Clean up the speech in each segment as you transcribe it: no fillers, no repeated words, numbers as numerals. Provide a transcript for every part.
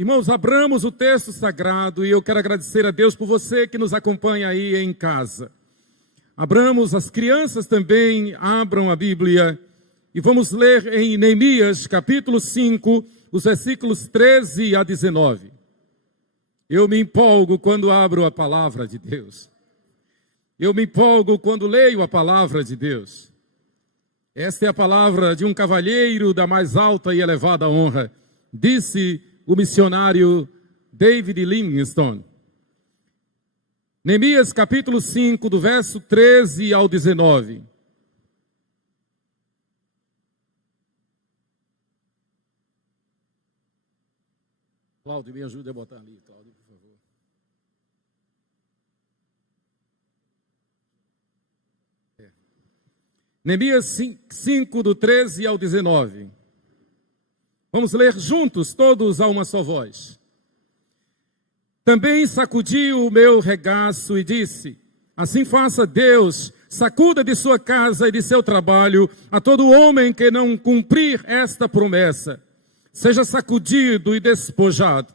Irmãos, abramos o texto sagrado e eu quero agradecer a Deus por você que nos acompanha aí em casa. Abramos, as crianças também abram a Bíblia e vamos ler em Neemias capítulo 5, os versículos 13 a 19. Eu me empolgo quando abro a palavra de Deus. Eu me empolgo quando leio a palavra de Deus. Esta é a palavra de um cavalheiro da mais alta e elevada honra, disse o missionário David Livingstone. Neemias capítulo 5, do verso 13 ao 19. Cláudio, me ajude a botar ali, Cláudio, por favor. Neemias 5, do 13 ao 19. Vamos ler juntos, todos a uma só voz. Também sacudi o meu regaço e disse: assim faça Deus, sacuda de sua casa e de seu trabalho a todo homem que não cumprir esta promessa. Seja sacudido e despojado.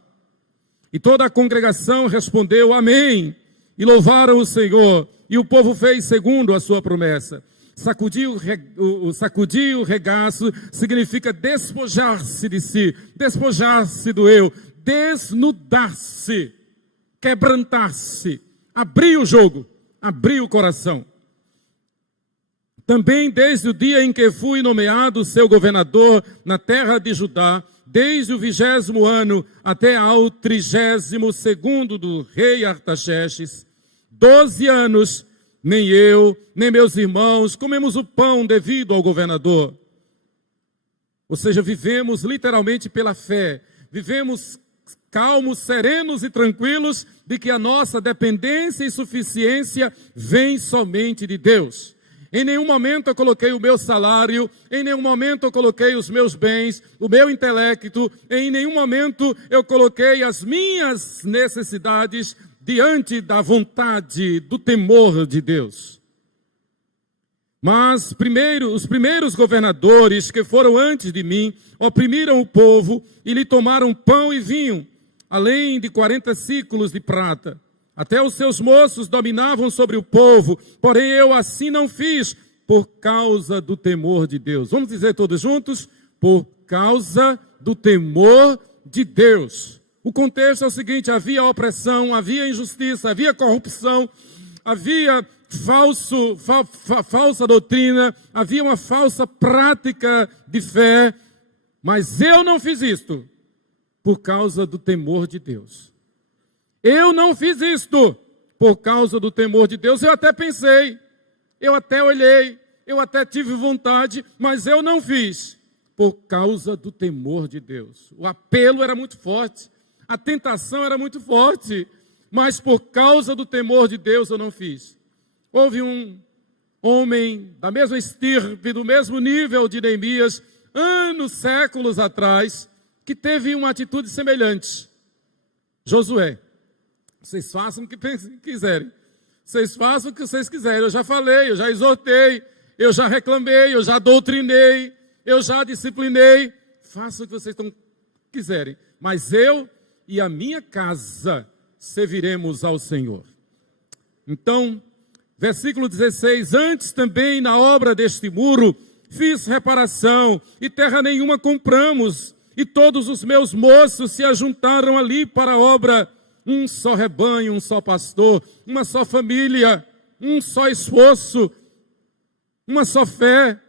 E toda a congregação respondeu amém, e louvaram o Senhor, e o povo fez segundo a sua promessa. Sacudir o regaço significa despojar-se de si, despojar-se do eu, desnudar-se, quebrantar-se, abrir o jogo, abrir o coração. Também desde o dia em que fui nomeado seu governador na terra de Judá, desde o 20º ano até ao 32º do rei Artaxerxes, 12 anos, nem eu, nem meus irmãos comemos o pão devido ao governador. Ou seja, vivemos literalmente pela fé, vivemos calmos, serenos e tranquilos de que a nossa dependência e suficiência vem somente de Deus. Em nenhum momento eu coloquei o meu salário, em nenhum momento eu coloquei os meus bens, o meu intelecto, em nenhum momento eu coloquei as minhas necessidades diante da vontade, do temor de Deus. Mas os primeiros governadores que foram antes de mim oprimiram o povo e lhe tomaram pão e vinho, além de 40 ciclos de prata. Até os seus moços dominavam sobre o povo, porém eu assim não fiz, por causa do temor de Deus. Vamos dizer todos juntos? Por causa do temor de Deus. O contexto é o seguinte: havia opressão, havia injustiça, havia corrupção, havia falsa doutrina, havia uma falsa prática de fé, mas eu não fiz isto por causa do temor de Deus. Eu não fiz isto por causa do temor de Deus. Eu até pensei, eu até olhei, eu até tive vontade, mas eu não fiz por causa do temor de Deus. O apelo era muito forte, a tentação era muito forte, mas por causa do temor de Deus eu não fiz. Houve um homem da mesma estirpe, do mesmo nível de Neemias, séculos atrás, que teve uma atitude semelhante. Josué. Vocês façam o que quiserem. Vocês façam o que vocês quiserem. Eu já falei, eu já exortei, eu já reclamei, eu já doutrinei, eu já disciplinei. Façam o que vocês quiserem. Mas eu e a minha casa serviremos ao Senhor. Então, versículo 16. Antes também na obra deste muro fiz reparação e terra nenhuma compramos. E todos os meus moços se ajuntaram ali para a obra. Um só rebanho, um só pastor, uma só família, um só esforço, uma só fé,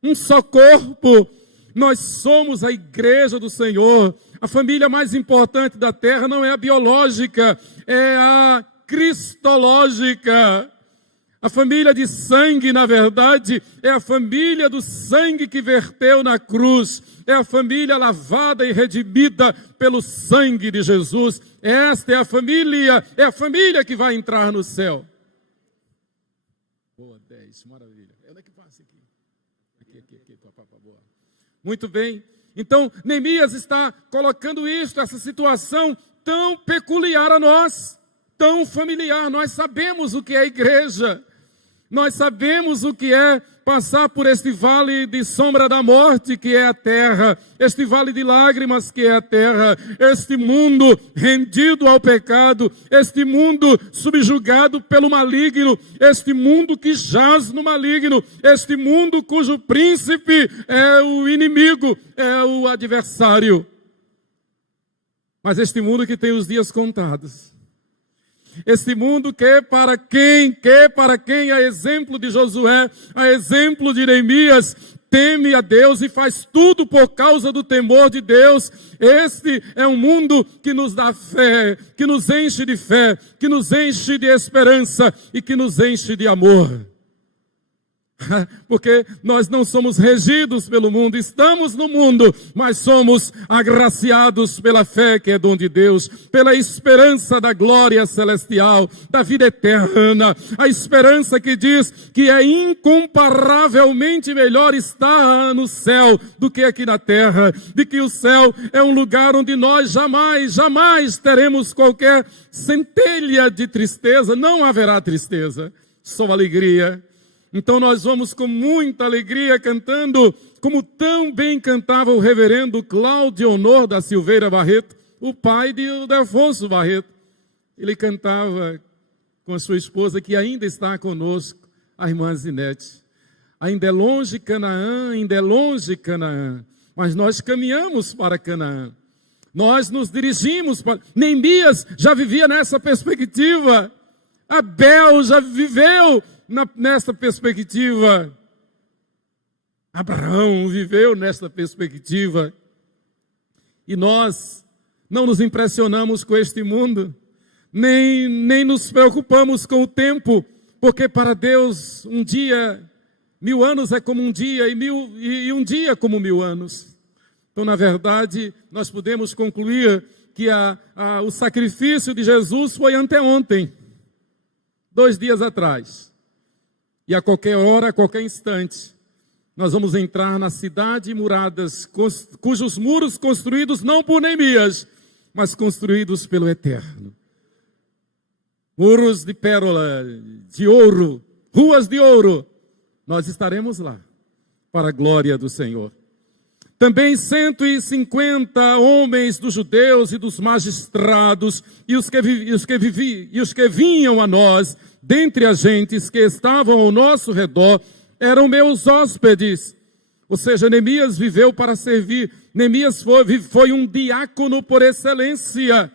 um só corpo. Nós somos a igreja do Senhor. A família mais importante da terra não é a biológica, é a cristológica. A família de sangue, na verdade, é a família do sangue que verteu na cruz. É a família lavada e redimida pelo sangue de Jesus. Esta é a família que vai entrar no céu. Boa, 10, maravilha. Onde é que passa aqui? Aqui, boa. Muito bem. Então, Neemias está colocando essa situação tão peculiar a nós, tão familiar. Nós sabemos o que é igreja. Nós sabemos o que é passar por este vale de sombra da morte, que é a terra, este vale de lágrimas, que é a terra, este mundo rendido ao pecado, este mundo subjugado pelo maligno, este mundo que jaz no maligno, este mundo cujo príncipe é o inimigo, é o adversário. Mas este mundo que tem os dias contados. Este mundo que para quem, a exemplo de Josué, a exemplo de Neemias, teme a Deus e faz tudo por causa do temor de Deus. Este é um mundo que nos dá fé, que nos enche de fé, que nos enche de esperança e que nos enche de amor. Porque nós não somos regidos pelo mundo, estamos no mundo, mas somos agraciados pela fé que é dom de Deus, pela esperança da glória celestial, da vida eterna, a esperança que diz que é incomparavelmente melhor estar no céu do que aqui na terra, de que o céu é um lugar onde nós jamais teremos qualquer centelha de tristeza, não haverá tristeza, só alegria. Então nós vamos com muita alegria cantando, como tão bem cantava o reverendo Cláudio Honor da Silveira Barreto, o pai de Afonso Barreto. Ele cantava com a sua esposa, que ainda está conosco, a irmã Zinete. Ainda é longe Canaã, ainda é longe Canaã, mas nós caminhamos para Canaã. Nós nos dirigimos para... Neemias já vivia nessa perspectiva. Abel já viveu nessa perspectiva. Abraão viveu nessa perspectiva. E nós não nos impressionamos com este mundo, nem nos preocupamos com o tempo, porque para Deus um dia, 1000 anos é como um dia, e um dia como 1000 anos. Então, na verdade, nós podemos concluir que o sacrifício de Jesus foi anteontem, 2 dias atrás. E a qualquer hora, a qualquer instante, nós vamos entrar na cidade muradas, cujos muros construídos não por Neemias, mas construídos pelo Eterno. Muros de pérola, de ouro, ruas de ouro. Nós estaremos lá, para a glória do Senhor. Também 150 homens dos judeus e dos magistrados, e os que vinham a nós, dentre as gentes que estavam ao nosso redor, eram meus hóspedes. Ou seja, Neemias viveu para servir. Neemias foi um diácono por excelência.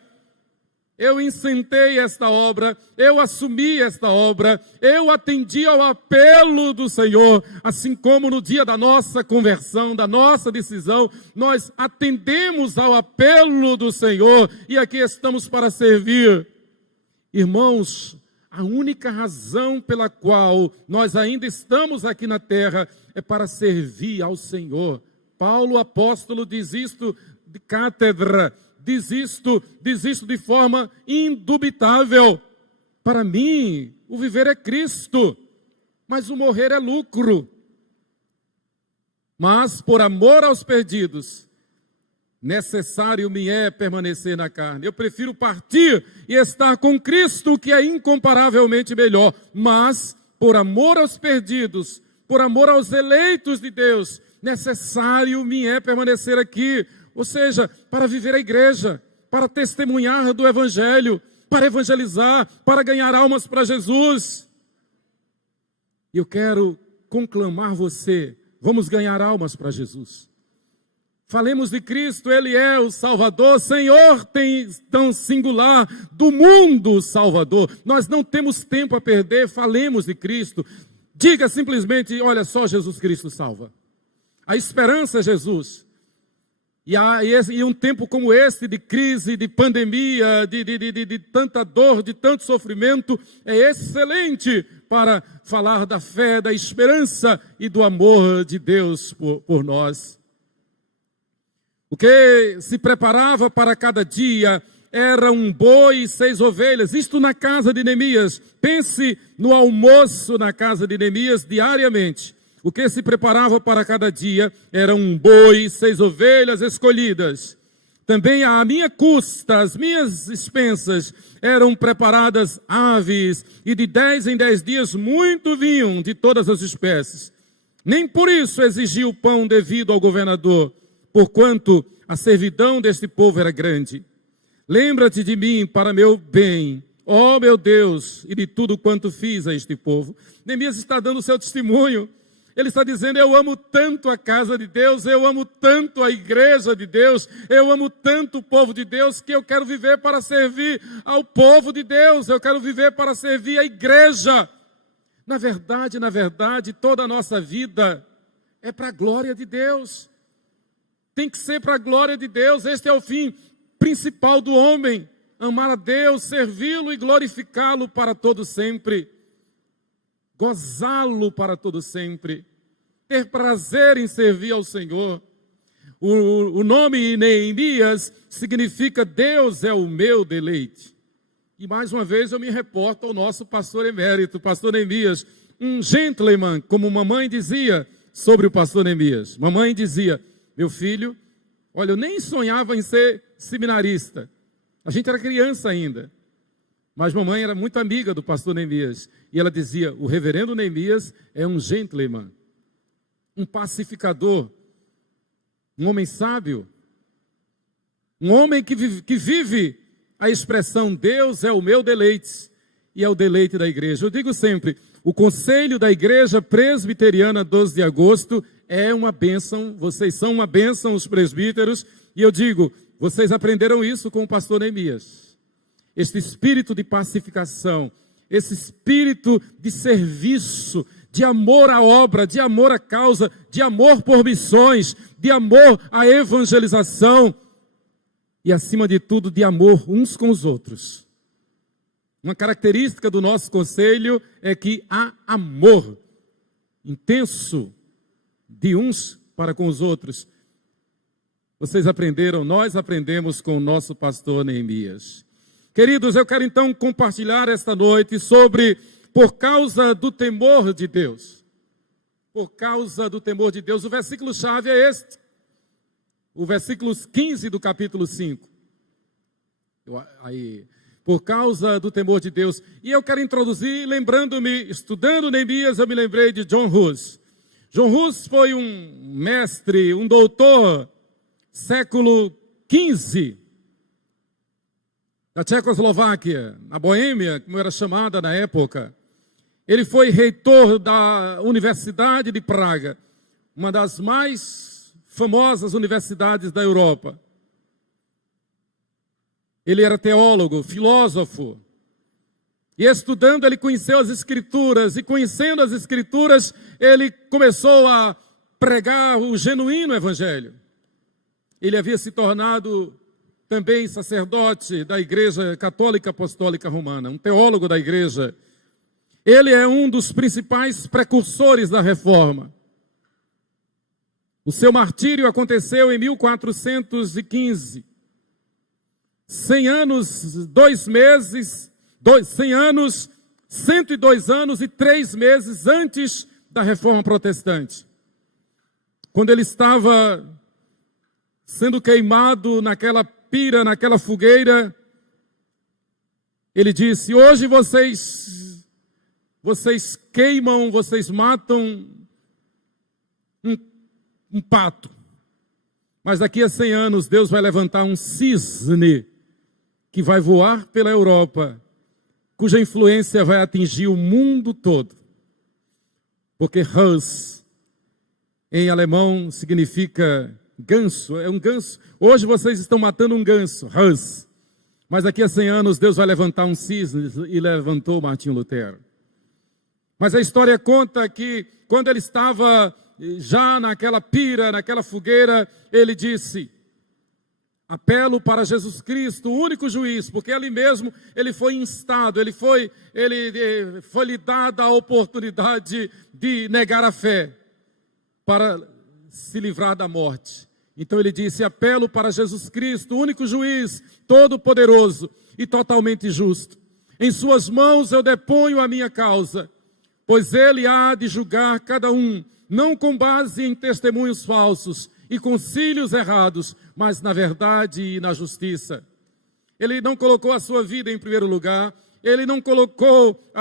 Eu incentei esta obra, eu assumi esta obra, eu atendi ao apelo do Senhor, assim como no dia da nossa conversão, da nossa decisão, nós atendemos ao apelo do Senhor e aqui estamos para servir. Irmãos, a única razão pela qual nós ainda estamos aqui na terra é para servir ao Senhor. Paulo, apóstolo, diz isto de cátedra, diz isto de forma indubitável. Para mim, o viver é Cristo, mas o morrer é lucro. Mas, por amor aos perdidos, necessário me é permanecer na carne. Eu prefiro partir e estar com Cristo, que é incomparavelmente melhor. Mas, por amor aos perdidos, por amor aos eleitos de Deus, necessário me é permanecer aqui. Ou seja, para viver a igreja, para testemunhar do Evangelho, para evangelizar, para ganhar almas para Jesus. Eu quero conclamar você, vamos ganhar almas para Jesus. Falemos de Cristo, Ele é o Salvador, Senhor tão singular, do mundo Salvador. Nós não temos tempo a perder, falemos de Cristo. Diga simplesmente, olha só, Jesus Cristo salva. A esperança é Jesus. E um tempo como este, de crise, de pandemia, de tanta dor, de tanto sofrimento, é excelente para falar da fé, da esperança e do amor de Deus por nós. O que se preparava para cada dia era um boi e 6 ovelhas, isto na casa de Neemias. Pense no almoço na casa de Neemias diariamente. O que se preparava para cada dia era um boi e 6 ovelhas escolhidas. Também à minha custa, às minhas expensas, eram preparadas aves, e de 10 em 10 dias muito vinham de todas as espécies. Nem por isso exigi o pão devido ao governador, porquanto a servidão deste povo era grande. Lembra-te de mim para meu bem, ó meu Deus, e de tudo quanto fiz a este povo. Neemias está dando o seu testemunho. Ele está dizendo: eu amo tanto a casa de Deus, eu amo tanto a igreja de Deus, eu amo tanto o povo de Deus, que eu quero viver para servir ao povo de Deus, eu quero viver para servir a igreja. Na verdade, toda a nossa vida é para a glória de Deus. Tem que ser para a glória de Deus. Este é o fim principal do homem: amar a Deus, servi-lo e glorificá-lo para todo sempre. Gozá-lo para todo sempre, ter prazer em servir ao Senhor. O nome Neemias significa Deus é o meu deleite. E mais uma vez eu me reporto ao nosso pastor emérito, pastor Neemias, um gentleman, como mamãe dizia sobre o pastor Neemias. Mamãe dizia: meu filho, olha, eu nem sonhava em ser seminarista, a gente era criança ainda. Mas mamãe era muito amiga do pastor Neemias. E ela dizia: o reverendo Neemias é um gentleman, um pacificador, um homem sábio, um homem que vive a expressão Deus é o meu deleite e é o deleite da igreja. Eu digo sempre, o conselho da igreja presbiteriana 12 de agosto é uma bênção, vocês são uma bênção, os presbíteros, e eu digo, vocês aprenderam isso com o pastor Neemias. Este espírito de pacificação, esse espírito de serviço, de amor à obra, de amor à causa, de amor por missões, de amor à evangelização e, acima de tudo, de amor uns com os outros. Uma característica do nosso conselho é que há amor intenso de uns para com os outros. Vocês aprenderam, nós aprendemos com o nosso pastor Neemias. Queridos, eu quero então compartilhar esta noite sobre por causa do temor de Deus. Por causa do temor de Deus. O versículo-chave é este. O versículo 15 do capítulo 5. Por causa do temor de Deus. E eu quero introduzir, lembrando-me, estudando Neemias, eu me lembrei de John Hus. John Hus foi um mestre, um doutor, século XV, da Tchecoslováquia, na Boêmia, como era chamada na época. Ele foi reitor da Universidade de Praga, uma das mais famosas universidades da Europa. Ele era teólogo, filósofo, e estudando ele conheceu as Escrituras, e conhecendo as Escrituras, ele começou a pregar o genuíno Evangelho. Ele havia se tornado também sacerdote da Igreja Católica Apostólica Romana, um teólogo da igreja. Ele é um dos principais precursores da Reforma. O seu martírio aconteceu em 1415. 100 anos, 2 meses, 100 anos, 102 anos e 3 meses antes da Reforma Protestante. Quando ele estava sendo queimado naquela pira, naquela fogueira, ele disse: hoje vocês queimam, vocês matam um pato, mas daqui a 100 anos Deus vai levantar um cisne que vai voar pela Europa, cuja influência vai atingir o mundo todo, porque Hus em alemão significa ganso, é um ganso. Hoje vocês estão matando um ganso, Hus. Mas daqui a 100 anos Deus vai levantar um cisne, e levantou Martinho Lutero. Mas a história conta que quando ele estava já naquela pira, naquela fogueira, ele disse: apelo para Jesus Cristo, o único juiz, porque ali mesmo ele foi instado, foi-lhe dada a oportunidade de negar a fé para se livrar da morte. Então ele disse: apelo para Jesus Cristo, o único juiz, todo-poderoso e totalmente justo. Em suas mãos eu deponho a minha causa, pois ele há de julgar cada um, não com base em testemunhos falsos, e concílios errados, mas na verdade e na justiça. Ele não colocou a sua vida em primeiro lugar, ele não colocou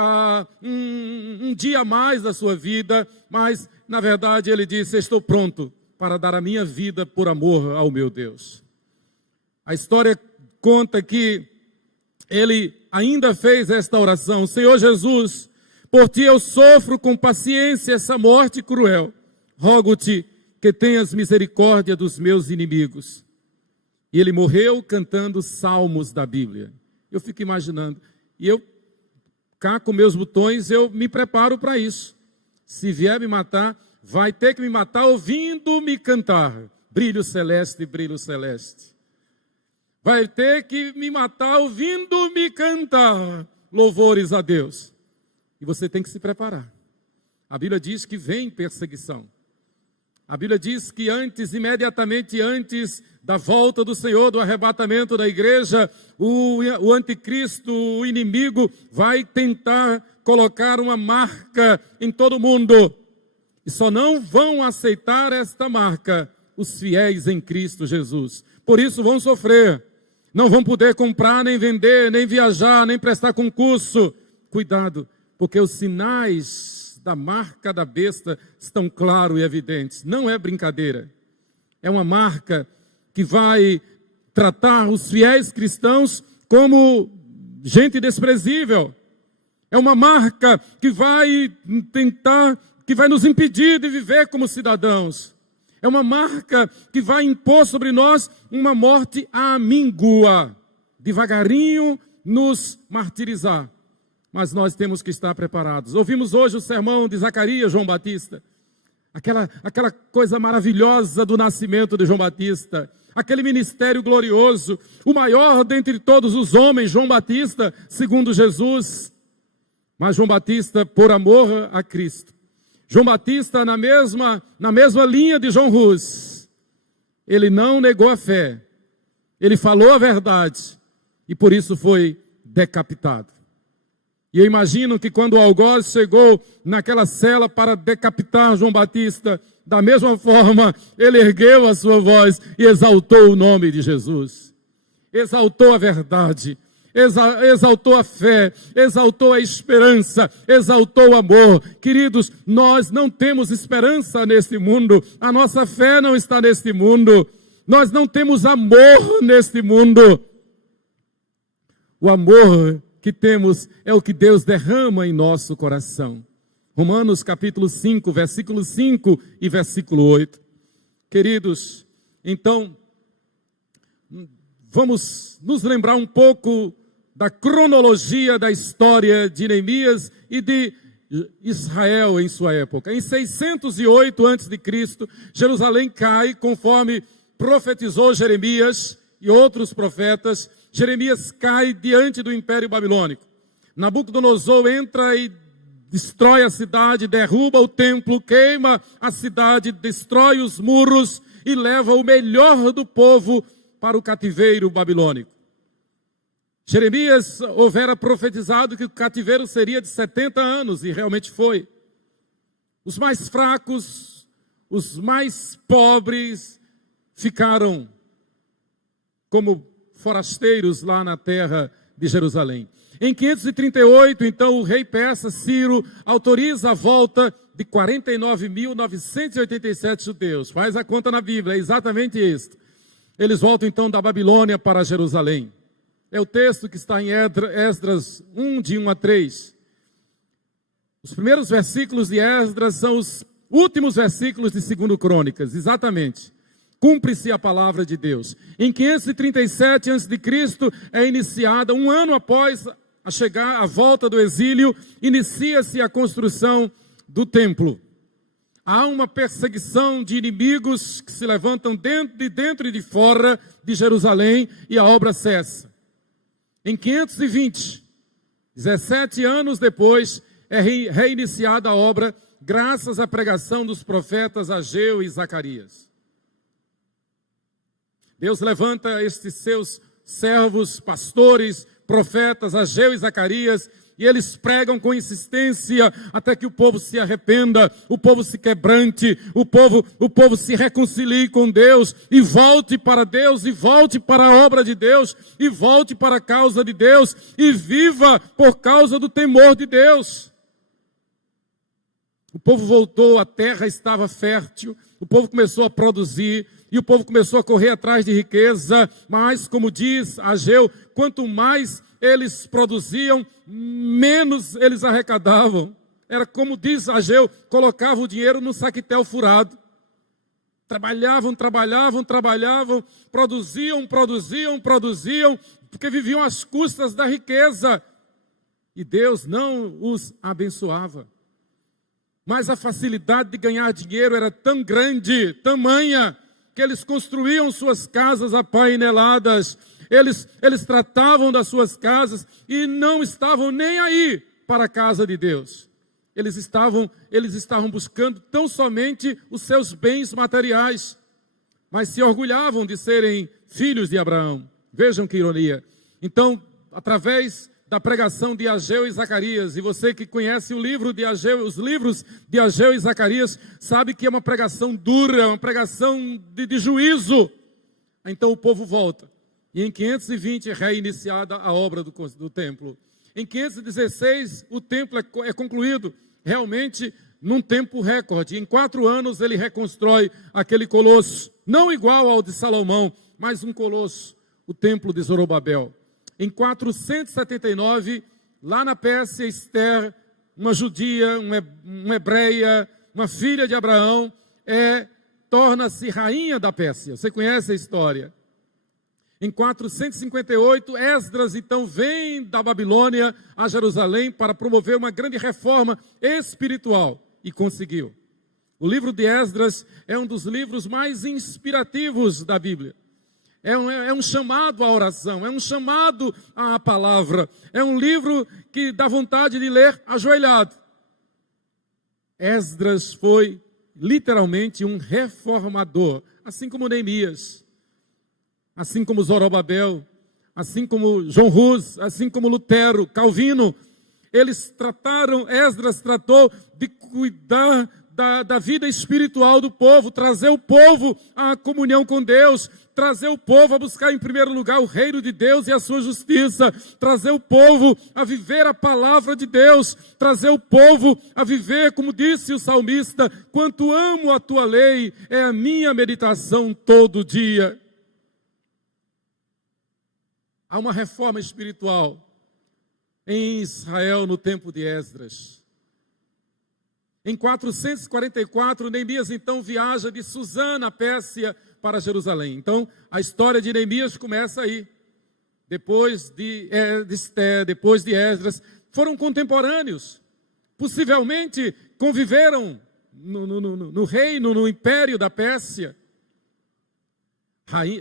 um dia a mais da sua vida, mas na verdade ele disse: estou pronto para dar a minha vida por amor ao meu Deus. A história conta que ele ainda fez esta oração: Senhor Jesus, por ti eu sofro com paciência essa morte cruel. Rogo-te que tenhas misericórdia dos meus inimigos. E ele morreu cantando salmos da Bíblia. Eu fico imaginando. E eu, cá com meus botões, eu me preparo para isso. Se vier me matar, vai ter que me matar ouvindo-me cantar. Brilho celeste, brilho celeste. Vai ter que me matar ouvindo-me cantar louvores a Deus. E você tem que se preparar. A Bíblia diz que vem perseguição. A Bíblia diz que imediatamente antes da volta do Senhor, do arrebatamento da igreja, o anticristo, o inimigo, vai tentar colocar uma marca em todo mundo. E só não vão aceitar esta marca os fiéis em Cristo Jesus. Por isso vão sofrer. Não vão poder comprar, nem vender, nem viajar, nem prestar concurso. Cuidado, porque os sinais da marca da besta estão claros e evidentes. Não é brincadeira. É uma marca que vai tratar os fiéis cristãos como gente desprezível. É uma marca que vai nos impedir de viver como cidadãos. É uma marca que vai impor sobre nós uma morte amíngua, devagarinho nos martirizar. Mas nós temos que estar preparados. Ouvimos hoje o sermão de Zacarias, João Batista. Aquela coisa maravilhosa do nascimento de João Batista. Aquele ministério glorioso. O maior dentre todos os homens, João Batista, segundo Jesus. Mas João Batista, por amor a Cristo. João Batista, na mesma linha de João Hus. Ele não negou a fé. Ele falou a verdade. E por isso foi decapitado. E eu imagino que quando o algoz chegou naquela cela para decapitar João Batista, da mesma forma, ele ergueu a sua voz e exaltou o nome de Jesus. Exaltou a verdade, exaltou a fé, exaltou a esperança, exaltou o amor. Queridos, nós não temos esperança neste mundo, a nossa fé não está neste mundo, nós não temos amor neste mundo. O amor que temos é o que Deus derrama em nosso coração. Romanos capítulo 5, versículo 5 e versículo 8. Queridos, então, vamos nos lembrar um pouco da cronologia da história de Neemias e de Israel em sua época. Em 608 a.C., Jerusalém cai, conforme profetizou Jeremias e outros profetas. Jeremias cai diante do Império Babilônico. Nabucodonosor entra e destrói a cidade, derruba o templo, queima a cidade, destrói os muros e leva o melhor do povo para o cativeiro babilônico. Jeremias houvera profetizado que o cativeiro seria de 70 anos, e realmente foi. Os mais fracos, os mais pobres ficaram como forasteiros lá na terra de Jerusalém. Em 538, então, o rei persa Ciro autoriza a volta de 49.987 judeus. Faz a conta na Bíblia, é exatamente isso. Eles voltam então da Babilônia para Jerusalém. É o texto que está em Esdras 1, de 1 a 3. Os primeiros versículos de Esdras são os últimos versículos de 2 Crônicas, exatamente. Cumpre-se a palavra de Deus. Em 537 a.C. é iniciada, um ano após a volta do exílio, inicia-se a construção do templo. Há uma perseguição de inimigos que se levantam dentro e de fora de Jerusalém e a obra cessa. Em 520, 17 anos depois, é reiniciada a obra graças à pregação dos profetas Ageu e Zacarias. Deus levanta estes seus servos, pastores, profetas, Ageu e Zacarias, E eles pregam com insistência até que o povo se arrependa, o povo se quebrante, o povo se reconcilie com Deus e volte para Deus, e volte para a obra de Deus, e volte para a causa de Deus, e viva por causa do temor de Deus. O povo voltou, a terra estava fértil, o povo começou a produzir, e o povo começou a correr atrás de riqueza, mas, como diz Ageu, quanto mais eles produziam, menos eles arrecadavam. Era como diz Ageu, colocavam o dinheiro no saquetel furado. Trabalhavam, produziam, porque viviam às custas da riqueza. E Deus não os abençoava. Mas a facilidade de ganhar dinheiro era tão grande, tamanha, que eles construíam suas casas apaineladas, eles tratavam das suas casas e não estavam nem aí para a casa de Deus. Eles estavam buscando tão somente os seus bens materiais, mas se orgulhavam de serem filhos de Abraão. Vejam que ironia. Então, através da pregação de Ageu e Zacarias, e você que conhece o livro de Ageu, os livros de Ageu e Zacarias, sabe que é uma pregação dura, uma pregação de juízo. Então o povo volta, e em 520 é reiniciada a obra do templo. Em 516 o templo é concluído, realmente num tempo recorde. Em 4 anos ele reconstrói aquele colosso, não igual ao de Salomão, mas um colosso, o templo de Zorobabel. Em 479, lá na Pérsia, Esther, uma judia, uma hebreia, uma filha de Abraão, torna-se rainha da Pérsia. Você conhece a história? Em 458, Esdras então vem da Babilônia a Jerusalém para promover uma grande reforma espiritual, e conseguiu. O livro de Esdras é um dos livros mais inspirativos da Bíblia. É um chamado à oração, é um chamado à palavra, é um livro que dá vontade de ler ajoelhado. Esdras foi literalmente um reformador, assim como Neemias, assim como Zorobabel, assim como João Hus, assim como Lutero, Calvino. Esdras tratou de cuidar da vida espiritual do povo, trazer o povo à comunhão com Deus, trazer o povo a buscar em primeiro lugar o reino de Deus e a sua justiça, trazer o povo a viver a palavra de Deus, trazer o povo a viver, como disse o salmista, quanto amo a tua lei, é a minha meditação todo dia. Há uma reforma espiritual em Israel no tempo de Esdras. Em 444, Neemias então viaja de Suzã, na Pérsia, para Jerusalém. Então, a história de Neemias começa aí. Depois de Esther, depois de Esdras, foram contemporâneos. Possivelmente conviveram no reino, no império da Pérsia.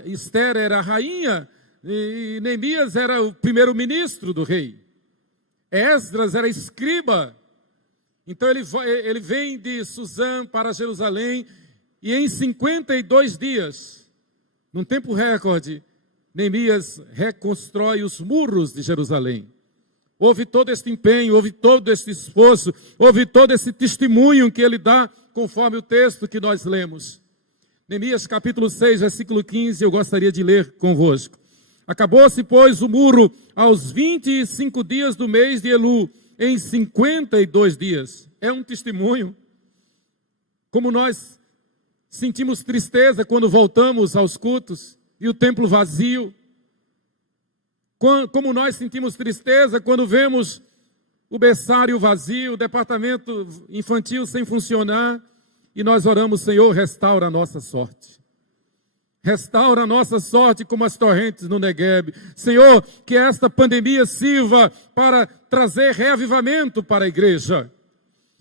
Esther era a rainha e Neemias era o primeiro-ministro do rei. Esdras era escriba. Então ele vem de Suzã para Jerusalém e em 52 dias, num tempo recorde, Neemias reconstrói os muros de Jerusalém. Houve todo este empenho, houve todo este esforço, houve todo esse testemunho que ele dá, conforme o texto que nós lemos. Neemias capítulo 6, versículo 15, eu gostaria de ler convosco. Acabou-se, pois, o muro aos 25 dias do mês de Elu, em 52 dias. É um testemunho. Como nós sentimos tristeza quando voltamos aos cultos e o templo vazio. Como nós sentimos tristeza quando vemos o berçário vazio, o departamento infantil sem funcionar. E nós oramos, Senhor, restaura a nossa sorte. Restaura a nossa sorte como as torrentes no Negueb. Senhor, que esta pandemia sirva para trazer reavivamento para a igreja.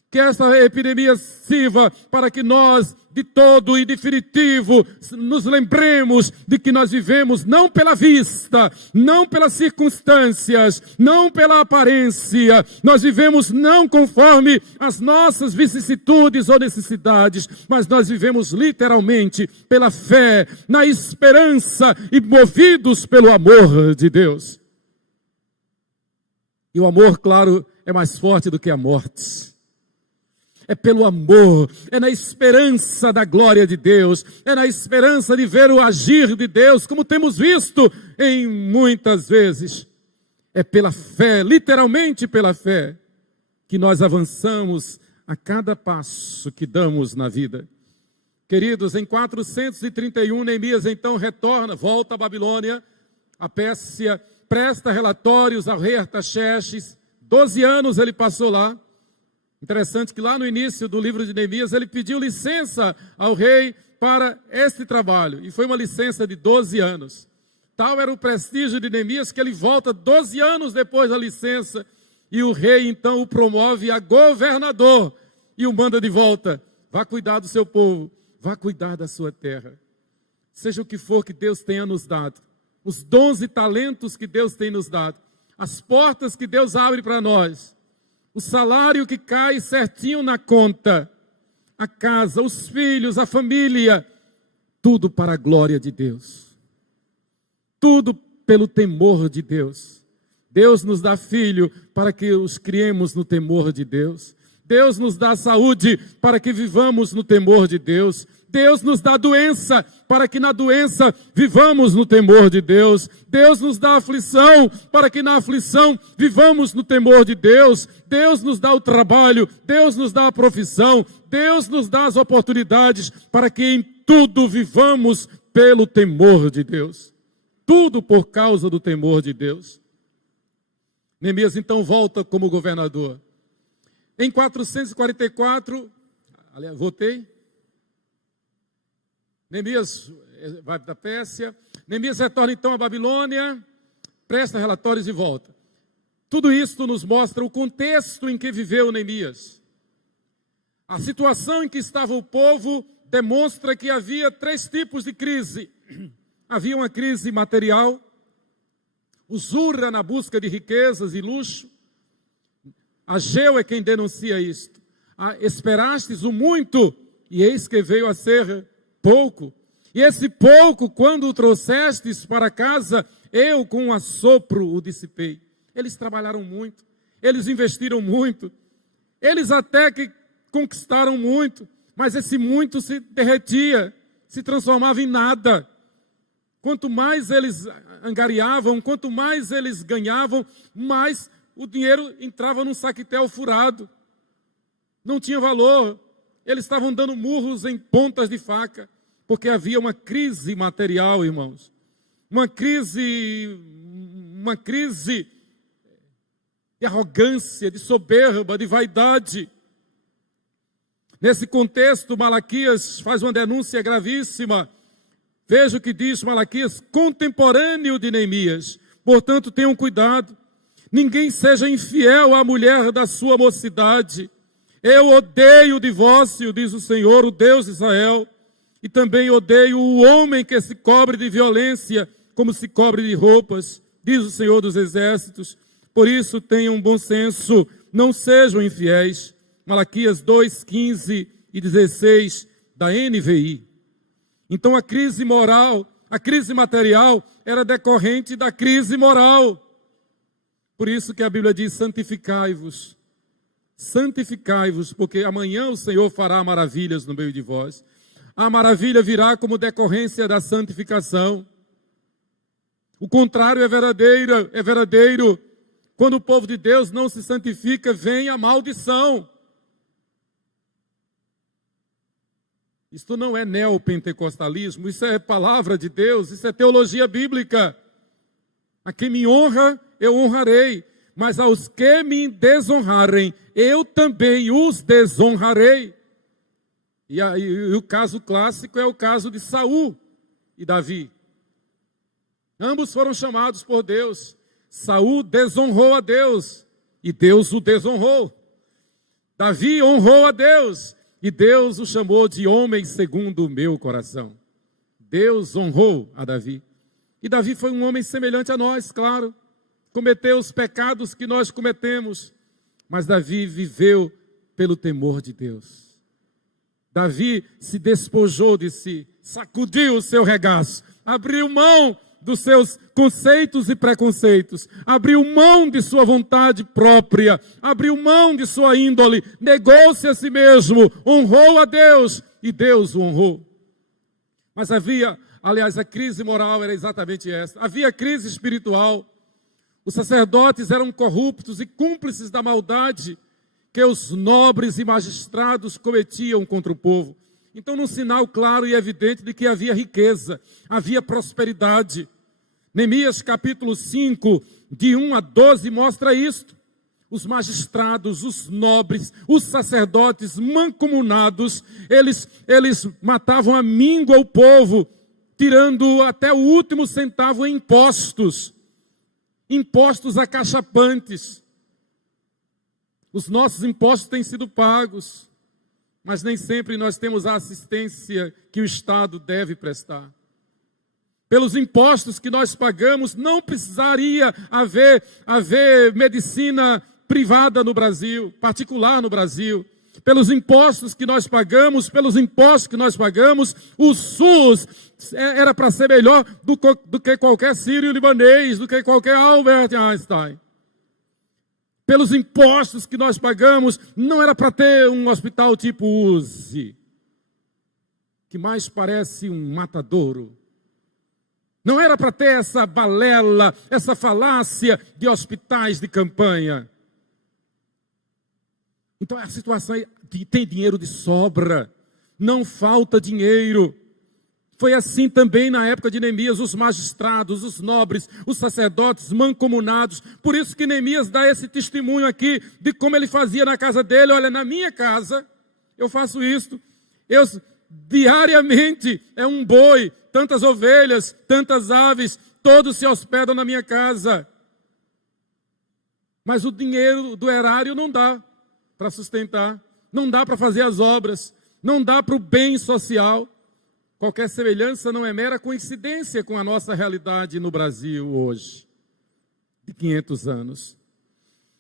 Que esta epidemia sirva para que nós, de todo e definitivo, nos lembremos de que nós vivemos não pela vista, não pelas circunstâncias, não pela aparência. Nós vivemos não conforme as nossas vicissitudes ou necessidades, mas nós vivemos literalmente pela fé, na esperança e movidos pelo amor de Deus. E o amor, claro, é mais forte do que a morte. É pelo amor, é na esperança da glória de Deus, é na esperança de ver o agir de Deus, como temos visto em muitas vezes. É pela fé, literalmente pela fé, que nós avançamos a cada passo que damos na vida. Queridos, em 431, Neemias então retorna, volta à Babilônia, a Pérsia, presta relatórios ao rei Artaxerxes. 12 anos ele passou lá. Interessante que lá no início do livro de Neemias, ele pediu licença ao rei para este trabalho. E foi uma licença de 12 anos. Tal era o prestígio de Neemias que ele volta 12 anos depois da licença. E o rei então o promove a governador e o manda de volta. Vá cuidar do seu povo, vá cuidar da sua terra. Seja o que for que Deus tenha nos dado, os dons e talentos que Deus tem nos dado, as portas que Deus abre para nós, o salário que cai certinho na conta, a casa, os filhos, a família, tudo para a glória de Deus. Tudo pelo temor de Deus. Deus nos dá filho para que os criemos no temor de Deus. Deus nos dá saúde para que vivamos no temor de Deus. Deus nos dá doença para que na doença vivamos no temor de Deus. Deus nos dá aflição para que na aflição vivamos no temor de Deus. Deus nos dá o trabalho, Deus nos dá a profissão, Deus nos dá as oportunidades para que em tudo vivamos pelo temor de Deus. Tudo por causa do temor de Deus. Neemias então volta como governador. Em 444, aliás, voltei. Neemias vai da Pérsia. Neemias retorna então à Babilônia, presta relatórios e volta. Tudo isso nos mostra o contexto em que viveu Neemias. A situação em que estava o povo demonstra que havia 3 tipos de crise. Havia uma crise material, usura na busca de riquezas e luxo. Ageu é quem denuncia isto. Esperastes o muito, e eis que veio a ser pouco. E esse pouco, quando o trouxestes para casa, eu com um assopro o dissipei. Eles trabalharam muito, eles investiram muito, eles até que conquistaram muito, mas esse muito se derretia, se transformava em nada. Quanto mais eles angariavam, quanto mais eles ganhavam, mais o dinheiro entrava num saquetel furado. Não tinha valor. Eles estavam dando murros em pontas de faca, porque havia uma crise material, irmãos. Uma crise de arrogância, de soberba, de vaidade. Nesse contexto, Malaquias faz uma denúncia gravíssima. Veja o que diz Malaquias, contemporâneo de Neemias. Portanto, tenham cuidado. Ninguém seja infiel à mulher da sua mocidade. Eu odeio o divórcio, diz o Senhor, o Deus de Israel. E também odeio o homem que se cobre de violência, como se cobre de roupas, diz o Senhor dos Exércitos. Por isso tenham bom senso, não sejam infiéis. Malaquias 2, 15 e 16 da NVI. Então a crise moral, a crise material era decorrente da crise moral. Por isso que a Bíblia diz, santificai-vos. Santificai-vos, porque amanhã o Senhor fará maravilhas no meio de vós. A maravilha virá como decorrência da santificação. O contrário é verdadeiro. Quando o povo de Deus não se santifica, vem a maldição. Isto não é neopentecostalismo, isso é palavra de Deus, isso é teologia bíblica. A quem me honra, eu honrarei, mas aos que me desonrarem, eu também os desonrarei. E o caso clássico é o caso de Saul e Davi. Ambos foram chamados por Deus. Saul desonrou a Deus e Deus o desonrou. Davi honrou a Deus e Deus o chamou de homem segundo o meu coração. Deus honrou a Davi. E Davi foi um homem semelhante a nós, claro. Cometeu os pecados que nós cometemos. Mas Davi viveu pelo temor de Deus. Davi se despojou de si, sacudiu o seu regaço, abriu mão dos seus conceitos e preconceitos, abriu mão de sua vontade própria, abriu mão de sua índole, negou-se a si mesmo, honrou a Deus e Deus o honrou. Mas aliás, a crise moral era exatamente essa. Havia crise espiritual. Os sacerdotes eram corruptos e cúmplices da maldade que os nobres e magistrados cometiam contra o povo. Então, num sinal claro e evidente de que havia riqueza, havia prosperidade. Neemias capítulo 5, de 1 a 12, mostra isto. Os magistrados, os nobres, os sacerdotes mancomunados, eles matavam à míngua o povo, tirando até o último centavo em impostos. Impostos acachapantes. Os nossos impostos têm sido pagos, mas nem sempre nós temos a assistência que o Estado deve prestar. Pelos impostos que nós pagamos, não precisaria haver medicina privada no Brasil, particular no Brasil. Pelos impostos que nós pagamos, o SUS era para ser melhor do que qualquer sírio-libanês, do que qualquer Albert Einstein. Pelos impostos que nós pagamos, não era para ter um hospital tipo USE, que mais parece um matadouro. Não era para ter essa balela, essa falácia de hospitais de campanha. Então a situação é que tem dinheiro de sobra, não falta dinheiro. Foi assim também na época de Neemias, os magistrados, os nobres, os sacerdotes mancomunados. Por isso que Neemias dá esse testemunho aqui de como ele fazia na casa dele. Olha, na minha casa eu faço isto. Diariamente é um boi, tantas ovelhas, tantas aves, todos se hospedam na minha casa. Mas o dinheiro do erário não dá para sustentar, não dá para fazer as obras, não dá para o bem social. Qualquer semelhança não é mera coincidência com a nossa realidade no Brasil hoje, de 500 anos.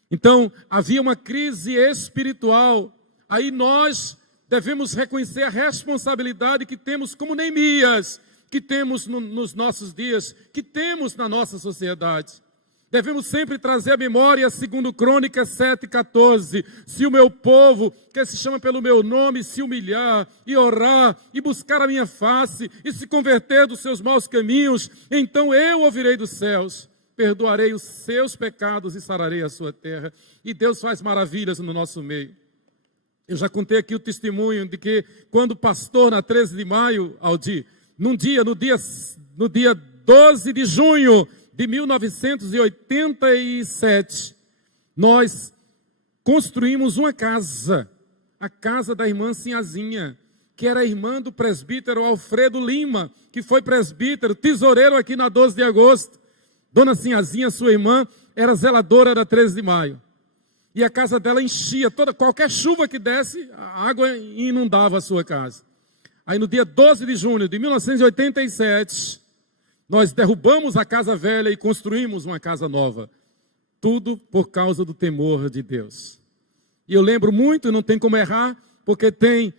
Então, havia uma crise espiritual. Aí nós devemos reconhecer a responsabilidade que temos como Neemias, que temos nos nossos dias, que temos na nossa sociedade. Devemos sempre trazer à memória, segundo Crônicas 7,14, se o meu povo, que se chama pelo meu nome, se humilhar e orar e buscar a minha face e se converter dos seus maus caminhos, então eu ouvirei dos céus, perdoarei os seus pecados e sararei a sua terra. E Deus faz maravilhas no nosso meio. Eu já contei aqui o testemunho de que quando pastor na 13 de maio, Aldir, no dia 12 de junho, de 1987, nós construímos uma casa, a casa da irmã Sinhazinha, que era irmã do presbítero Alfredo Lima, que foi presbítero, tesoureiro aqui na 12 de agosto. Dona Sinhazinha, sua irmã, era zeladora da 13 de maio. E a casa dela enchia, qualquer chuva que desse, a água inundava a sua casa. Aí no dia 12 de junho de 1987, nós derrubamos a casa velha e construímos uma casa nova. Tudo por causa do temor de Deus. E eu lembro muito, não tem como errar, porque tem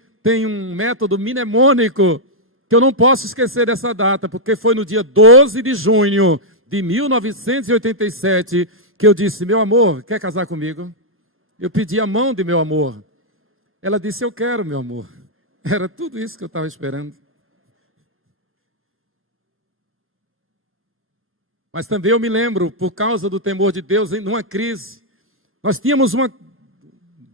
um método mnemônico que eu não posso esquecer dessa data, porque foi no dia 12 de junho de 1987 que eu disse: meu amor, quer casar comigo? Eu pedi a mão de meu amor. Ela disse: eu quero, meu amor. Era tudo isso que eu estava esperando. Mas também eu me lembro, por causa do temor de Deus, em uma crise, nós tínhamos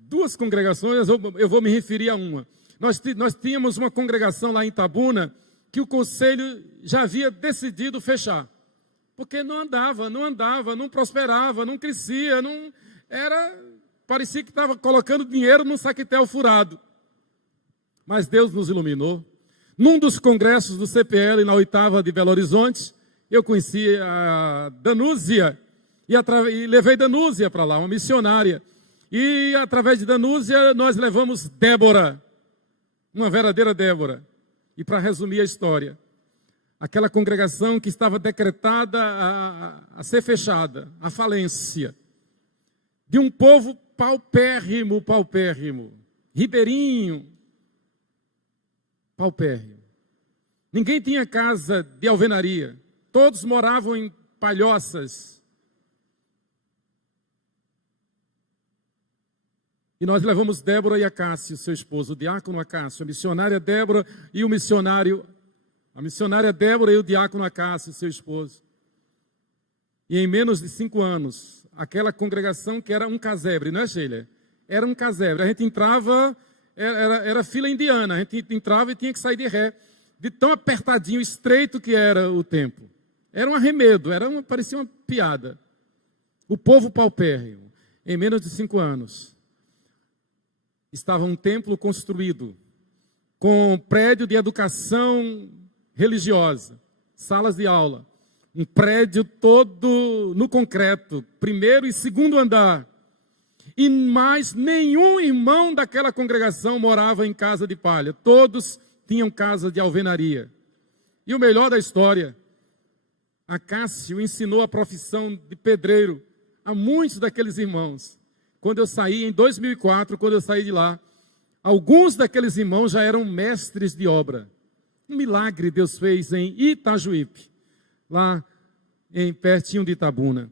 duas congregações, eu vou me referir a uma. Nós tínhamos uma congregação lá em Itabuna, que o conselho já havia decidido fechar. Porque não andava, não prosperava, não crescia, parecia que estava colocando dinheiro num saquetel furado. Mas Deus nos iluminou. Num dos congressos do CPL, na 8ª de Belo Horizonte, eu conheci a Danúzia e levei Danúzia para lá, uma missionária. E através de Danúzia nós levamos Débora, uma verdadeira Débora. E para resumir a história, aquela congregação que estava decretada a ser fechada, a falência, de um povo paupérrimo, ribeirinho, paupérrimo. Ninguém tinha casa de alvenaria, Todos moravam em palhoças. E nós levamos Débora e Acácio, seu esposo, o diácono Acácio, a missionária Débora e o missionário, a missionária Débora e o diácono Acácio, seu esposo. E em menos de 5 anos, aquela congregação que era um casebre, não é, Sheila? Era um casebre. A gente entrava, era fila indiana, a gente entrava e tinha que sair de ré, de tão apertadinho, estreito que era o templo. Era um arremedo, parecia uma piada. O povo paupérrimo, em menos de 5 anos, estava um templo construído com um prédio de educação religiosa, salas de aula, um prédio todo no concreto, primeiro e segundo andar. E mais nenhum irmão daquela congregação morava em casa de palha. Todos tinham casa de alvenaria. E o melhor da história, Acácio ensinou a profissão de pedreiro a muitos daqueles irmãos. Quando eu saí, em 2004, quando eu saí de lá, alguns daqueles irmãos já eram mestres de obra. Um milagre Deus fez em Itajuípe, lá pertinho de Itabuna.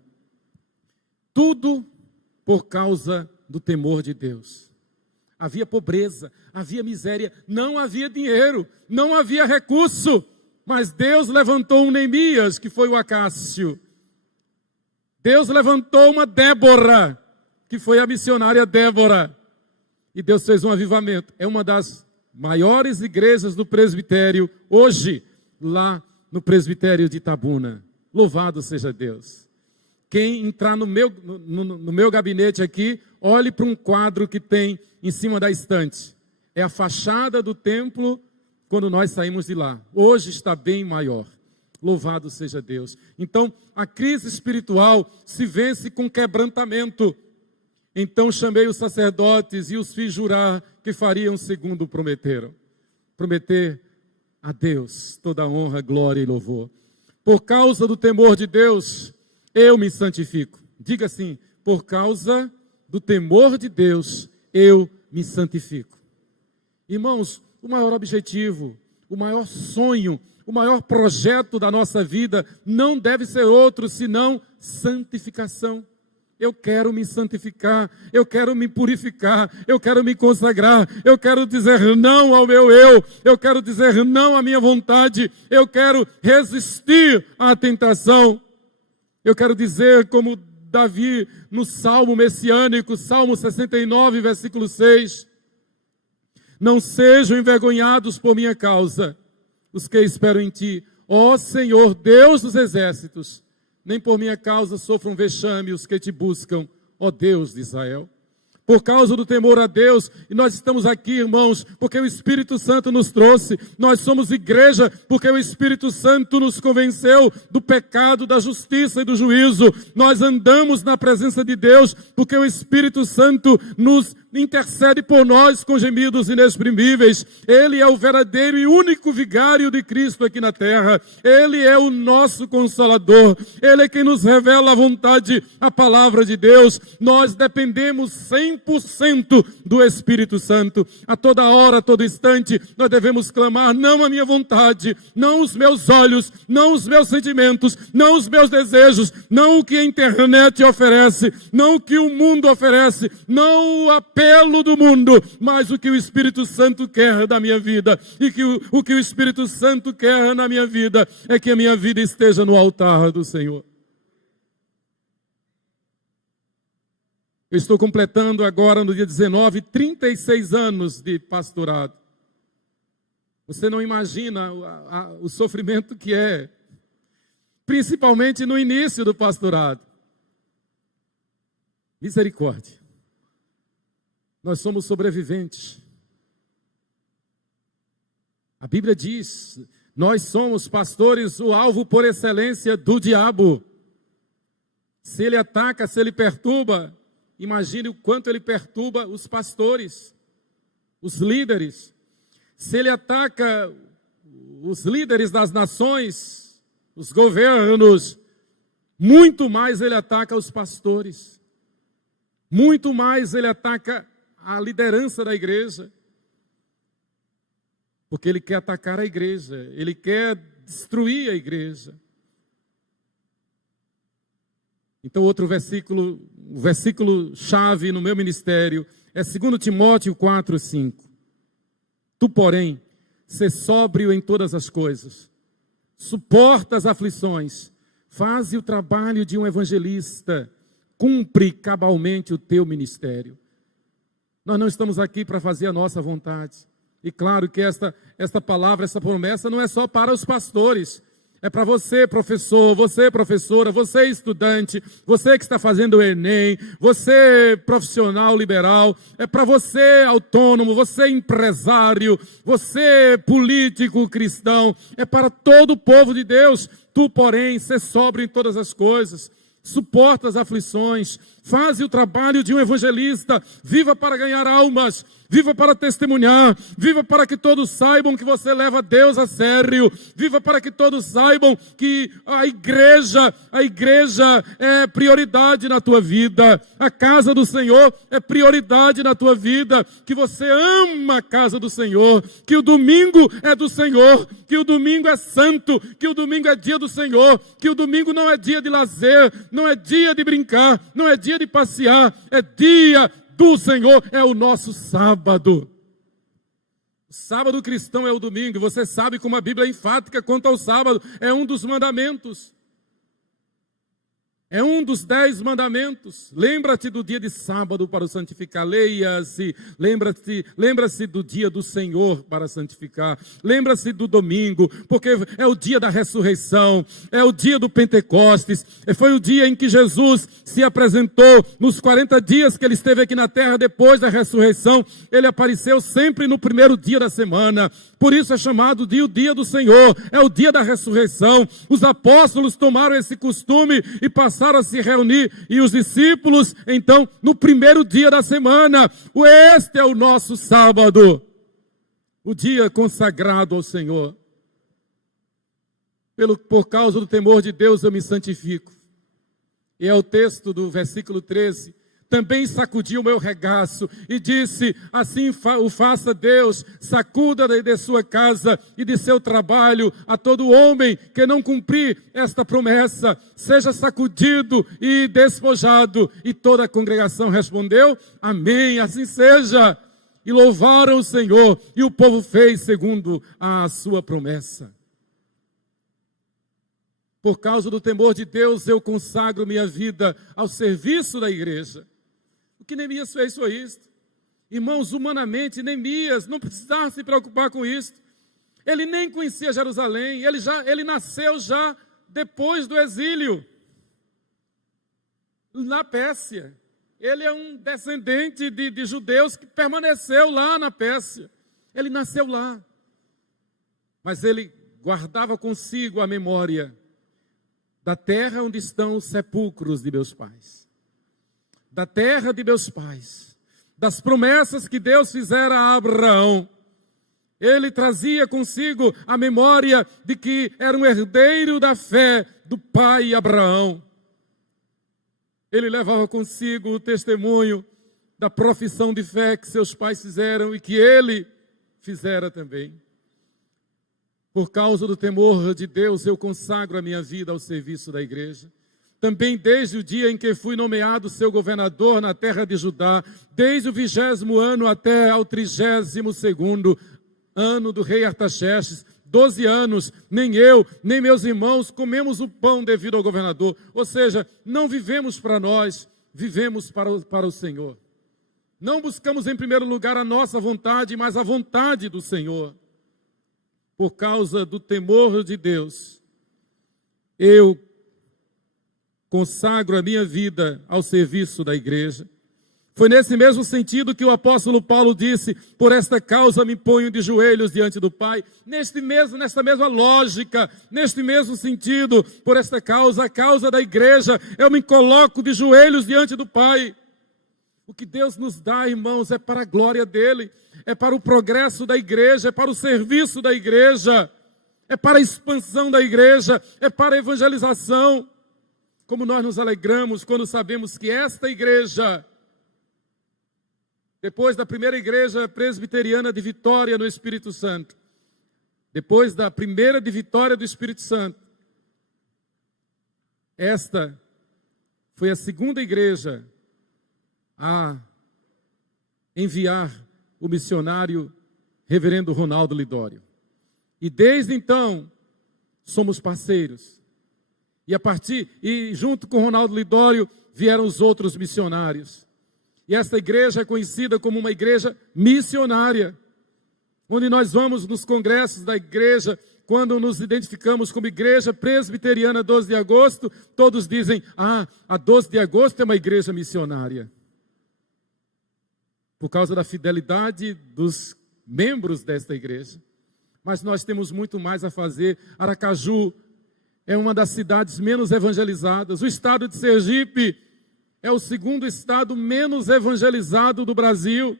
Tudo por causa do temor de Deus. Havia pobreza, havia miséria, não havia dinheiro, não havia recurso, mas Deus levantou um Neemias, que foi o Acácio. Deus levantou uma Débora, que foi a missionária Débora. E Deus fez um avivamento. É uma das maiores igrejas do presbitério, hoje, lá no presbitério de Itabuna. Louvado seja Deus. Quem entrar no meu gabinete aqui, olhe para um quadro que tem em cima da estante. É a fachada do templo quando nós saímos de lá. Hoje está bem maior. Louvado seja Deus. Então, a crise espiritual se vence com quebrantamento. Então chamei os sacerdotes e os fiz jurar que fariam segundo prometeram. Prometer a Deus toda a honra, glória e louvor. Por causa do temor de Deus, eu me santifico. Diga assim, por causa do temor de Deus, eu me santifico. Irmãos, o maior objetivo, o maior sonho, o maior projeto da nossa vida não deve ser outro senão santificação. Eu quero me santificar, eu quero me purificar, eu quero me consagrar, eu quero dizer não ao meu eu quero dizer não à minha vontade, eu quero resistir à tentação. Eu quero dizer como Davi no Salmo messiânico, Salmo 69, versículo 6. Não sejam envergonhados por minha causa os que esperam em ti, ó Senhor, Deus dos exércitos. Nem por minha causa sofram vexame os que te buscam, ó Deus de Israel. Por causa do temor a Deus, e nós estamos aqui, irmãos, porque o Espírito Santo nos trouxe. Nós somos igreja porque o Espírito Santo nos convenceu do pecado, da justiça e do juízo. Nós andamos na presença de Deus porque o Espírito Santo nos intercede por nós com gemidos inexprimíveis. Ele é o verdadeiro e único vigário de Cristo aqui na terra. Ele é o nosso consolador. Ele é quem nos revela a vontade, a palavra de Deus. Nós dependemos 100% do Espírito Santo. A toda hora, a todo instante, nós devemos clamar, não a minha vontade, não os meus olhos, não os meus sentimentos, não os meus desejos, não o que a internet oferece, não o que o mundo oferece, não o apelo do mundo, mas o que o Espírito Santo quer da minha vida. E que o que o Espírito Santo quer na minha vida é que a minha vida esteja no altar do Senhor. Eu estou completando agora, no dia 19, 36 anos de pastorado. Você não imagina o sofrimento que é, principalmente no início do pastorado. Misericórdia. Nós somos sobreviventes. A Bíblia diz, nós somos pastores, o alvo por excelência do diabo. Se ele ataca, se ele perturba, imagine o quanto ele perturba os pastores, os líderes. Se ele ataca os líderes das nações, os governos, muito mais ele ataca os pastores. Muito mais ele ataca a liderança da igreja. Porque ele quer atacar a igreja, ele quer destruir a igreja. Então, outro versículo, o versículo chave no meu ministério é 2 Timóteo 4:5. Tu, porém, sê sóbrio em todas as coisas, suporta as aflições, faze o trabalho de um evangelista, cumpre cabalmente o teu ministério. Nós não estamos aqui para fazer a nossa vontade. E claro que esta palavra, essa promessa não é só para os pastores. É para você, professor, você, professora, você, estudante, você que está fazendo o Enem, você, profissional liberal, é para você, autônomo, você, empresário, você, político cristão, é para todo o povo de Deus. Tu, porém, sê sóbrio em todas as coisas, suporta as aflições, faze o trabalho de um evangelista, viva para ganhar almas, viva para testemunhar, viva para que todos saibam que você leva Deus a sério, viva para que todos saibam que a igreja é prioridade na tua vida, a casa do Senhor é prioridade na tua vida, que você ama a casa do Senhor, que o domingo é do Senhor, que o domingo é santo, que o domingo é dia do Senhor, que o domingo não é dia de lazer, não é dia de brincar, não é dia de passear, é dia do Senhor, é o nosso sábado. O sábado cristão é o domingo. Você sabe como a Bíblia é enfática quanto ao sábado. É um dos mandamentos. É um dos 10 mandamentos. Lembra-te do dia de sábado para o santificar. Leia-se. Lembra-se do dia do Senhor para santificar. Lembra-se do domingo, porque é o dia da ressurreição. É o dia do Pentecostes. Foi o dia em que Jesus se apresentou. Nos 40 dias que ele esteve aqui na terra depois da ressurreição, ele apareceu sempre no primeiro dia da semana. Por isso é chamado de o dia do Senhor. É o dia da ressurreição. Os apóstolos tomaram esse costume e passaram a se reunir. E os discípulos, então, no primeiro dia da semana. Este é o nosso sábado. O dia consagrado ao Senhor. Por causa do temor de Deus eu me santifico. E é o texto do versículo 13. Também sacudiu o meu regaço e disse, assim o faça Deus, sacuda de sua casa e de seu trabalho a todo homem que não cumprir esta promessa, seja sacudido e despojado. E toda a congregação respondeu, amém, assim seja. E louvaram o Senhor, e o povo fez segundo a sua promessa. Por causa do temor de Deus, eu consagro minha vida ao serviço da igreja. O que Neemias fez foi isto. Irmãos, humanamente, Neemias não precisava se preocupar com isto. Ele nem conhecia Jerusalém, ele nasceu já depois do exílio, na Pérsia. Ele é um descendente de judeus que permaneceu lá na Pérsia. Ele nasceu lá. Mas ele guardava consigo a memória da terra onde estão os sepulcros de meus pais. Da terra de meus pais, das promessas que Deus fizera a Abraão. Ele trazia consigo a memória de que era um herdeiro da fé do pai Abraão. Ele levava consigo o testemunho da profissão de fé que seus pais fizeram e que ele fizera também. Por causa do temor de Deus, eu consagro a minha vida ao serviço da igreja. Também desde o dia em que fui nomeado seu governador na terra de Judá, desde o 20º ano até ao 32º ano do rei Artaxerxes, 12 anos, nem eu, nem meus irmãos comemos o pão devido ao governador. Ou seja, não vivemos para nós, vivemos para o Senhor. Não buscamos em primeiro lugar a nossa vontade, mas a vontade do Senhor. Por causa do temor de Deus, eu consagro a minha vida ao serviço da igreja. Foi nesse mesmo sentido que o apóstolo Paulo disse, por esta causa me ponho de joelhos diante do Pai. Nesta mesma lógica, neste mesmo sentido, por esta causa, a causa da igreja, eu me coloco de joelhos diante do Pai. O que Deus nos dá, irmãos, é para a glória dEle, é para o progresso da igreja, é para o serviço da igreja, é para a expansão da igreja, é para a evangelização. Como nós nos alegramos quando sabemos que esta igreja, depois da primeira igreja presbiteriana de Vitória no Espírito Santo, depois da primeira de Vitória do Espírito Santo, esta foi a segunda igreja a enviar o missionário reverendo Ronaldo Lidório. E desde então, somos parceiros. E junto com Ronaldo Lidório, vieram os outros missionários. E esta igreja é conhecida como uma igreja missionária, onde nós vamos nos congressos da igreja, quando nos identificamos como Igreja Presbiteriana 12 de Agosto, todos dizem, a 12 de Agosto é uma igreja missionária. Por causa da fidelidade dos membros desta igreja. Mas nós temos muito mais a fazer. Aracaju é uma das cidades menos evangelizadas. O estado de Sergipe é o segundo estado menos evangelizado do Brasil.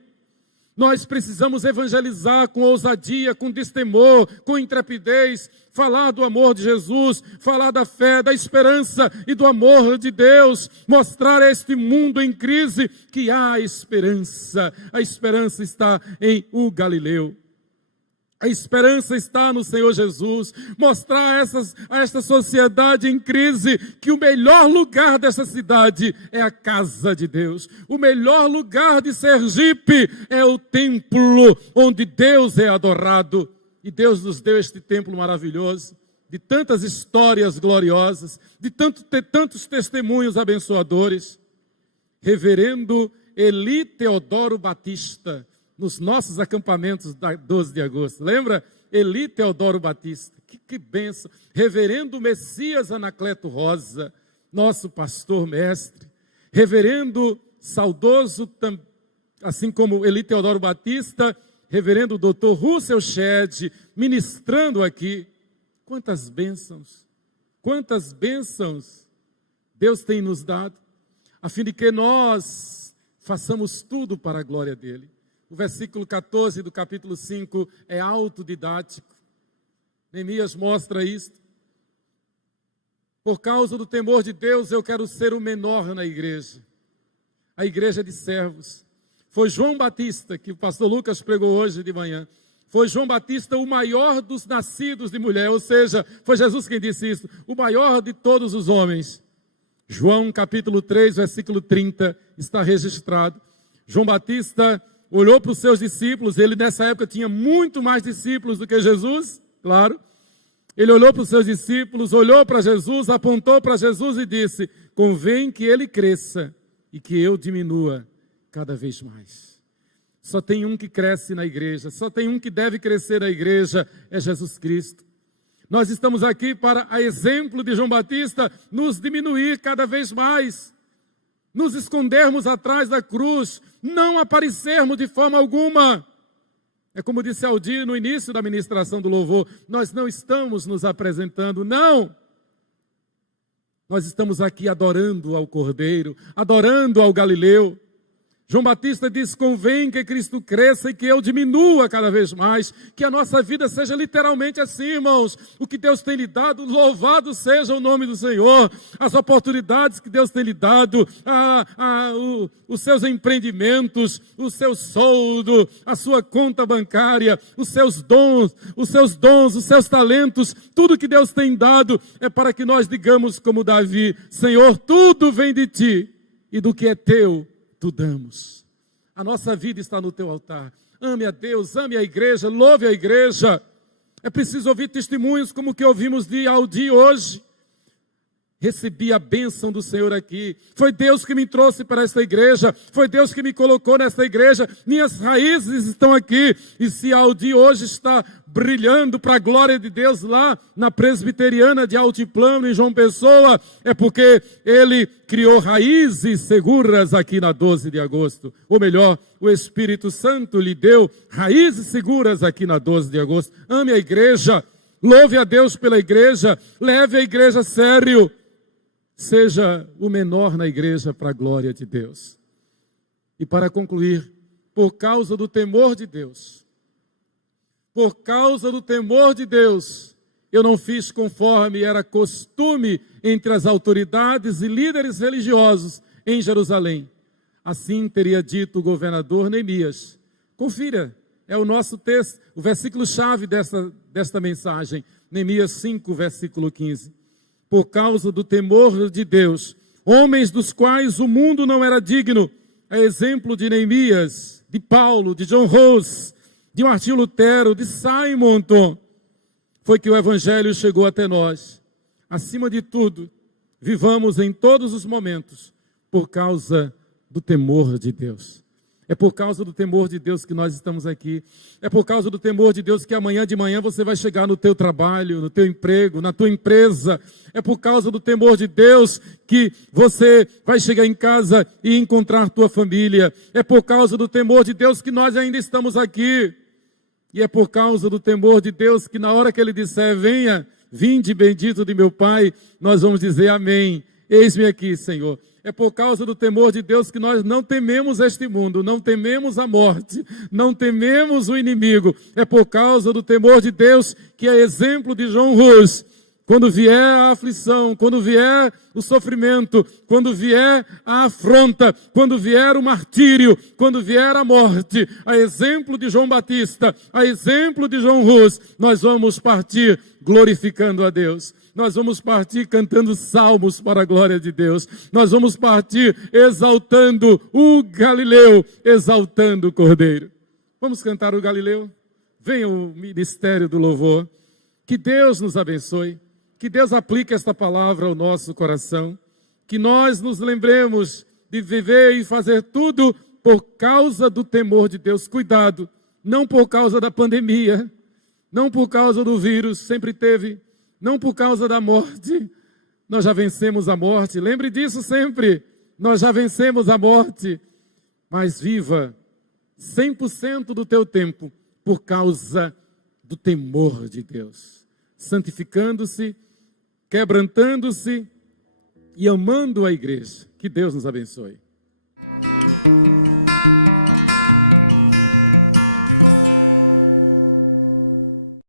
Nós precisamos evangelizar com ousadia, com destemor, com intrepidez, falar do amor de Jesus, falar da fé, da esperança e do amor de Deus, mostrar a este mundo em crise que há esperança. A esperança está em o Galileu. A esperança está no Senhor Jesus. Mostrar a esta sociedade em crise que o melhor lugar dessa cidade é a casa de Deus. O melhor lugar de Sergipe é o templo onde Deus é adorado. E Deus nos deu este templo maravilhoso, de tantas histórias gloriosas, de tantos testemunhos abençoadores. Reverendo Eli Teodoro Batista, nos nossos acampamentos da 12 de agosto. Lembra? Eli Teodoro Batista. Que bênção. Reverendo Messias Anacleto Rosa, nosso pastor mestre. Reverendo saudoso, assim como Eli Teodoro Batista, reverendo Dr. Russell Shedd, ministrando aqui. Quantas bênçãos Deus tem nos dado, a fim de que nós façamos tudo para a glória dele. O versículo 14 do capítulo 5 é autodidático. Neemias mostra isto. Por causa do temor de Deus, eu quero ser o menor na igreja. A igreja de servos. Foi João Batista, que o pastor Lucas pregou hoje de manhã. Foi João Batista o maior dos nascidos de mulher. Ou seja, foi Jesus quem disse isso. O maior de todos os homens. João capítulo 3, versículo 30, está registrado. João Batista olhou para os seus discípulos, ele nessa época tinha muito mais discípulos do que Jesus, claro. Ele olhou para os seus discípulos, olhou para Jesus, apontou para Jesus e disse, convém que ele cresça e que eu diminua cada vez mais. Só tem um que cresce na igreja, só tem um que deve crescer na igreja, é Jesus Cristo. Nós estamos aqui para, a exemplo de João Batista, nos diminuir cada vez mais. Nos escondermos atrás da cruz, não aparecermos de forma alguma. É como disse Aldir no início da ministração do louvor, nós não estamos nos apresentando, não. Nós estamos aqui adorando ao Cordeiro, adorando ao Galileu. João Batista diz, convém que Cristo cresça e que eu diminua cada vez mais, que a nossa vida seja literalmente assim, irmãos. O que Deus tem lhe dado, louvado seja o nome do Senhor. As oportunidades que Deus tem lhe dado, os seus empreendimentos, o seu soldo, a sua conta bancária, os seus dons, os seus talentos, tudo que Deus tem dado é para que nós digamos como Davi, Senhor, tudo vem de ti e do que é teu, tu damos. A nossa vida está no teu altar. Ame a Deus, ame a igreja, louve a igreja. É preciso ouvir testemunhos como o que ouvimos de Aldir hoje. Recebi a bênção do Senhor aqui. Foi Deus que me trouxe para esta igreja. Foi Deus que me colocou nesta igreja. Minhas raízes estão aqui. E se Aldir hoje está brilhando para a glória de Deus lá na Presbiteriana de Altiplano, em João Pessoa, é porque ele criou raízes seguras aqui na 12 de agosto. Ou melhor, o Espírito Santo lhe deu raízes seguras aqui na 12 de agosto. Ame a igreja. Louve a Deus pela igreja. Leve a igreja a sério. Seja o menor na igreja para a glória de Deus. E para concluir, por causa do temor de Deus, eu não fiz conforme era costume entre as autoridades e líderes religiosos em Jerusalém. Assim teria dito o governador Neemias. Confira, é o nosso texto, o versículo-chave desta mensagem, Neemias 5, versículo 15. Por causa do temor de Deus, homens dos quais o mundo não era digno, a exemplo de Neemias, de Paulo, de John Ros, de Martim Lutero, de Simonton, foi que o Evangelho chegou até nós. Acima de tudo, vivamos em todos os momentos por causa do temor de Deus. É por causa do temor de Deus que nós estamos aqui. É por causa do temor de Deus que amanhã de manhã você vai chegar no teu trabalho, no teu emprego, na tua empresa. É por causa do temor de Deus que você vai chegar em casa e encontrar tua família. É por causa do temor de Deus que nós ainda estamos aqui. E é por causa do temor de Deus que na hora que Ele disser, venha, vinde bendito de meu Pai, nós vamos dizer amém. Eis-me aqui, Senhor. É por causa do temor de Deus que nós não tememos este mundo, não tememos a morte, não tememos o inimigo. É por causa do temor de Deus que é exemplo de John Hus. Quando vier a aflição, quando vier o sofrimento, quando vier a afronta, quando vier o martírio, quando vier a morte, a exemplo de João Batista, a exemplo de John Hus, nós vamos partir glorificando a Deus. Nós vamos partir cantando salmos para a glória de Deus. Nós vamos partir exaltando o Galileu, exaltando o Cordeiro. Vamos cantar o Galileu? Venha o ministério do louvor. Que Deus nos abençoe. Que Deus aplique esta palavra ao nosso coração. Que nós nos lembremos de viver e fazer tudo por causa do temor de Deus. Cuidado, não por causa da pandemia, não por causa do vírus, sempre teve. Não por causa da morte, nós já vencemos a morte, lembre disso sempre, nós já vencemos a morte, mas viva 100% do teu tempo por causa do temor de Deus, santificando-se, quebrantando-se e amando a igreja. Que Deus nos abençoe.